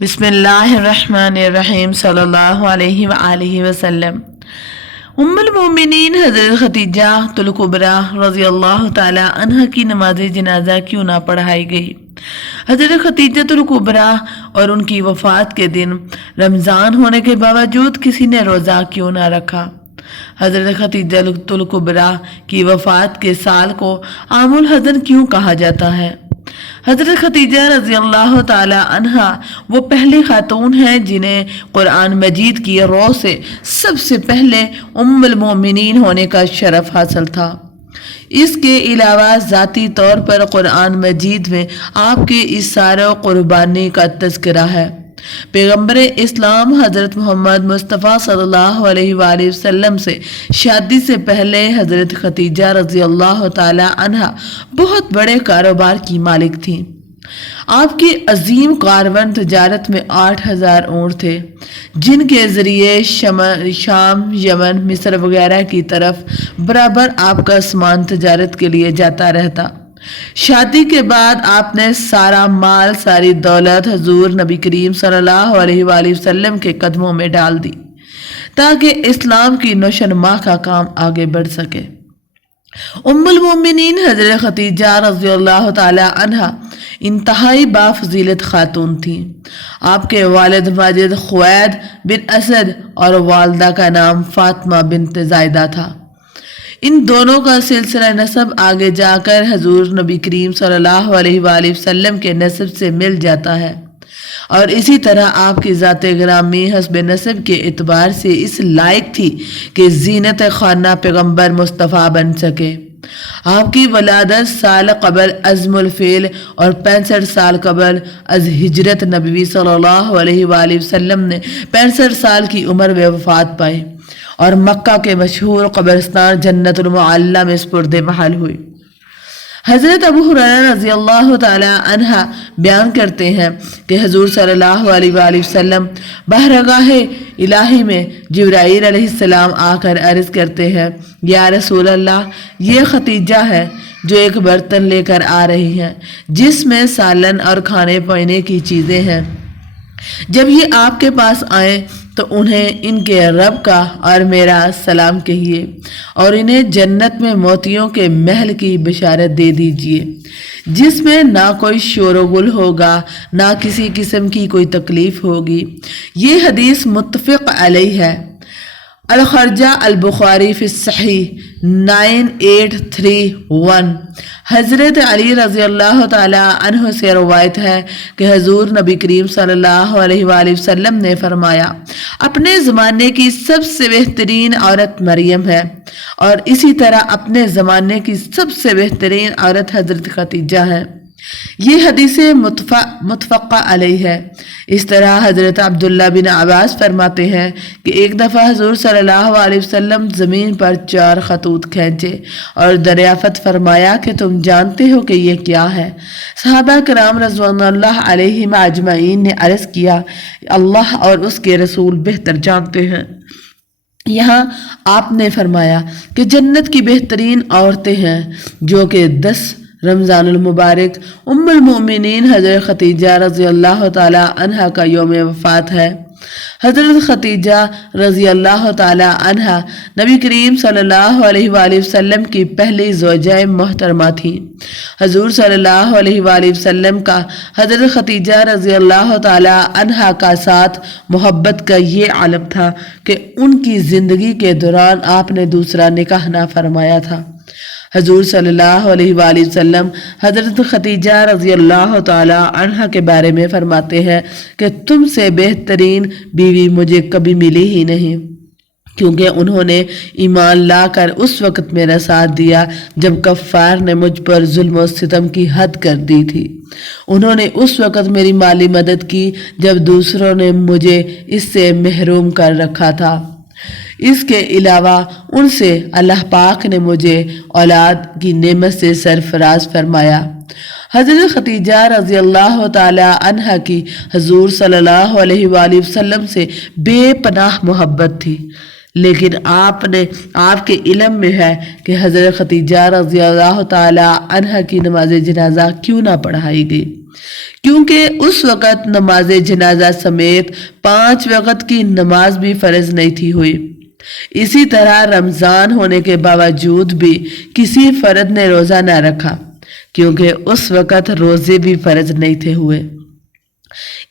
بسم اللہ الرحمن الرحیم صلی اللہ علیہ وآلہ وسلم۔ ام المومنین حضرت خدیجہ الکبریٰ رضی اللہ تعالی عنہ کی نماز جنازہ کیوں نہ پڑھائی گئی؟ حضرت خدیجہ الکبریٰ اور ان کی وفات کے دن رمضان ہونے کے باوجود کسی نے روزہ کیوں نہ رکھا؟ حضرت خدیجہ الکبریٰ کی وفات کے سال کو عام الحزن کیوں کہا جاتا ہے؟ حضرت خدیجہ رضی اللہ تعالی عنہ وہ پہلی خاتون ہیں جنہیں قرآن مجید کی رو سے سب سے پہلے ام المومنین ہونے کا شرف حاصل تھا۔ اس کے علاوہ ذاتی طور پر قرآن مجید میں آپ کے اثار و قربانی کا تذکرہ ہے۔ پیغمبر اسلام حضرت محمد مصطفیٰ صلی اللہ علیہ وآلہ وسلم سے شادی سے پہلے حضرت خدیجہ رضی اللہ تعالی عنہ بہت بڑے کاروبار کی مالک تھیں۔ آپ کی عظیم کارون تجارت میں 8000 اونٹ تھے جن کے ذریعے شام، یمن، مصر وغیرہ کی طرف برابر آپ کا سامان تجارت کے لیے جاتا رہتا۔ شادی کے بعد آپ نے سارا مال، ساری دولت حضور نبی کریم صلی اللہ علیہ وآلہ وسلم کے قدموں میں ڈال دی تاکہ اسلام کی نشو و نما کا کام آگے بڑھ سکے۔ ام المومنین حضرت خدیجہ رضی اللہ تعالی عنہ انتہائی بافضیلت خاتون تھیں۔ آپ کے والد ماجد خوید بن اسد اور والدہ کا نام فاطمہ بنت زائدہ تھا۔ ان دونوں کا سلسلہ نسب آگے جا کر حضور نبی کریم صلی اللہ علیہ وآلہ وسلم کے نسب سے مل جاتا ہے، اور اسی طرح آپ کی ذات گرامی حسب نسب کے اعتبار سے اس لائق تھی کہ زینت خانہ پیغمبر مصطفیٰ بن سکے۔ آپ کی ولادت سال قبل عظم الفیل اور 65 سال قبل از ہجرت نبوی صلی اللہ علیہ وآلہ وسلم نے 65 سال کی عمر میں وفات پائی اور مکہ کے مشہور قبرستان جنت المعلی میں سپرد محل ہوئی۔ حضرت ابو ہریرہ رضی اللہ تعالی عنہ بیان کرتے ہیں کہ حضور صلی اللہ علیہ وآلہ وسلم بحرگاہ الہی میں جبرائیل علیہ السلام آ کر عرض کرتے ہیں، یا رسول اللہ، یہ خدیجہ ہے جو ایک برتن لے کر آ رہی ہیں جس میں سالن اور کھانے پینے کی چیزیں ہیں۔ جب یہ آپ کے پاس آئیں تو انہیں ان کے رب کا اور میرا سلام کہیے اور انہیں جنت میں موتیوں کے محل کی بشارت دے دیجیے جس میں نہ کوئی شور و گل ہوگا، نہ کسی قسم کی کوئی تکلیف ہوگی۔ یہ حدیث متفق علیہ ہے۔ الخرجہ البخاری فی الصحیح 9831۔ حضرت علی رضی اللہ تعالی عنہ سے روایت ہے کہ حضور نبی کریم صلی اللہ علیہ وآلہ وسلم نے فرمایا، اپنے زمانے کی سب سے بہترین عورت مریم ہے، اور اسی طرح اپنے زمانے کی سب سے بہترین عورت حضرت خدیجہ ہے۔ یہ حدیث متفق علیہ ہے۔ اس طرح حضرت عبداللہ بن عباس فرماتے ہیں کہ ایک دفعہ حضور صلی اللہ علیہ وسلم زمین پر 4 خطوط کھینچے اور دریافت فرمایا کہ تم جانتے ہو کہ یہ کیا ہے؟ صحابہ کرام رضوان اللہ علیہم اجمعین نے عرض کیا، اللہ اور اس کے رسول بہتر جانتے ہیں۔ یہاں آپ نے فرمایا کہ جنت کی بہترین عورتیں ہیں جو کہ 10 رمضان المبارک ام المومنین حضرت خدیجہ رضی اللہ تعالی عنہ کا یوم وفات ہے۔ حضرت خدیجہ رضی اللہ تعالی عنہ نبی کریم صلی اللہ علیہ وآلہ وسلم کی پہلی زوجہ محترمہ تھی۔ حضور صلی اللہ علیہ وآلہ وسلم کا حضرت خدیجہ رضی اللہ تعالی عنہ کا ساتھ محبت کا یہ علم تھا کہ ان کی زندگی کے دوران آپ نے دوسرا نکاح نہ فرمایا تھا۔ حضور صلی اللہ علیہ وآلہ وسلم حضرت خدیجہ رضی اللہ تعالی عنہ کے بارے میں فرماتے ہیں کہ تم سے بہترین بیوی مجھے کبھی ملی ہی نہیں، کیونکہ انہوں نے ایمان لا کر اس وقت میرا ساتھ دیا جب کفار نے مجھ پر ظلم و ستم کی حد کر دی تھی۔ انہوں نے اس وقت میری مالی مدد کی جب دوسروں نے مجھے اس سے محروم کر رکھا تھا۔ اس کے علاوہ ان سے اللہ پاک نے مجھے اولاد کی نعمت سے سرفراز فرمایا۔ حضرت خدیجہ رضی اللہ تعالی عنہ کی حضور صلی اللہ علیہ وآلہ وسلم سے بے پناہ محبت تھی۔ لیکن آپ کے علم میں ہے کہ حضرت ختیجہ رضی اللہ تعالی عنہ کی نماز جنازہ کیوں نہ پڑھائی گئی؟ کیونکہ اس وقت نماز جنازہ سمیت 5 وقت کی نماز بھی فرض نہیں تھی ہوئی۔ اسی طرح رمضان ہونے کے باوجود بھی کسی فرد نے روزہ نہ رکھا، کیونکہ اس وقت روزے بھی فرض نہیں تھے ہوئے۔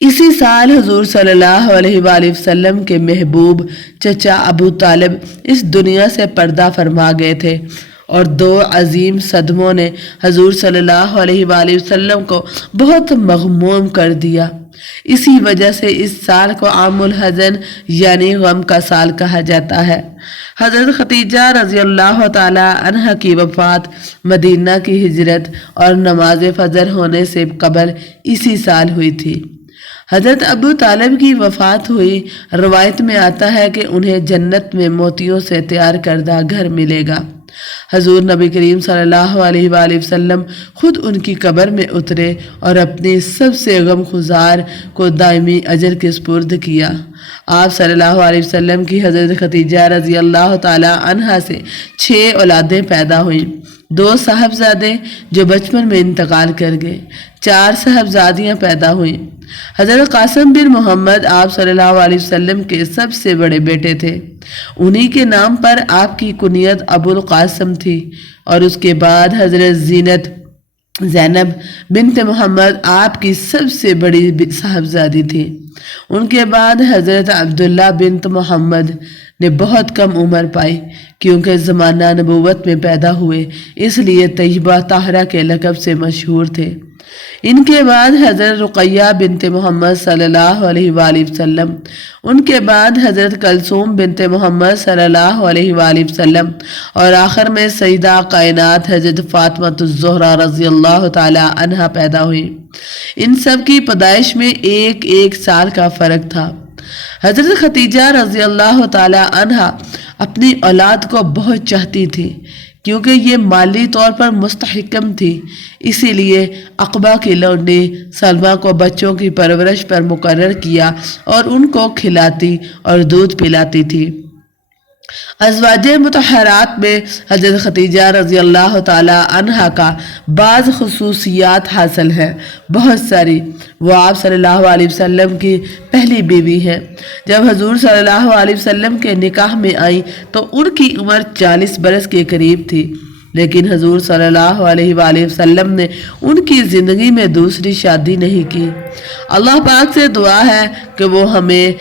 اسی سال حضور صلی اللہ علیہ وآلہ وسلم کے محبوب چچا ابو طالب اس دنیا سے پردہ فرما گئے تھے، اور 2 عظیم صدموں نے حضور صلی اللہ علیہ وآلہ وسلم کو بہت مغموم کر دیا۔ اسی وجہ سے اس سال کو عام الحزن یعنی غم کا سال کہا جاتا ہے۔ حضرت ختیجہ رضی اللہ تعالی عنہ کی وفات، مدینہ کی ہجرت اور نماز فجر ہونے سے قبل اسی سال ہوئی تھی۔ حضرت ابو طالب کی وفات ہوئی، روایت میں آتا ہے کہ انہیں جنت میں موتیوں سے تیار کردہ گھر ملے گا۔ حضور نبی کریم صلی اللہ علیہ وآلہ وسلم خود ان کی قبر میں اترے اور اپنی سب سے غم خزار کو دائمی اجر کے سپرد کیا۔ آپ صلی اللہ علیہ وسلم کی حضرت ختیجہ رضی اللہ تعالی عنہ سے 6 اولادیں پیدا ہوئیں، 2 صاحبزادے جو بچپن میں انتقال کر گئے، 4 صاحبزادیاں پیدا ہوئیں۔ حضرت قاسم بن محمد آپ صلی اللہ علیہ وسلم کے سب سے بڑے بیٹے تھے، انہی کے نام پر آپ کی کنیت ابو القاسم تھی، اور اس کے بعد حضرت زینب بنت محمد آپ کی سب سے بڑی صاحبزادی تھی۔ ان کے بعد حضرت عبداللہ بنت محمد نے بہت کم عمر پائی، کیونکہ زمانہ نبوت میں پیدا ہوئے، اس لیے طیبہ طاہرہ کے لقب سے مشہور تھے۔ ان کے بعد حضرت رقیہ بنت محمد صلی اللہ علیہ وآلہ وسلم، ان کے بعد حضرت کلثوم بنت محمد صلی اللہ علیہ وآلہ وسلم، اور آخر میں سیدہ کائنات حضرت فاطمہ الزہرا رضی اللہ تعالی عنہ پیدا ہوئی۔ ان سب کی پیدائش میں 1 سال کا فرق تھا۔ حضرت ختیجہ رضی اللہ تعالی عنہ اپنی اولاد کو بہت چاہتی تھی، کیونکہ یہ مالی طور پر مستحکم تھی، اسی لیے عقبہ کی لونڈی سلمہ کو بچوں کی پرورش پر مقرر کیا اور ان کو کھلاتی اور دودھ پلاتی تھی۔ ازواج مطہرات میں حضرت ختیجہ رضی اللہ تعالی عنہ کا بعض خصوصیات حاصل ہیں، بہت ساری۔ وہ آپ صلی اللہ علیہ وسلم کی پہلی بیوی ہیں۔ جب حضور صلی اللہ علیہ وسلم کے نکاح میں آئیں تو ان کی عمر 40 برس کے قریب تھی، لیکن حضور صلی اللہ علیہ وآلہ وسلم نے ان کی زندگی میں دوسری شادی نہیں کی۔ اللہ پاک سے دعا ہے کہ وہ ہمیں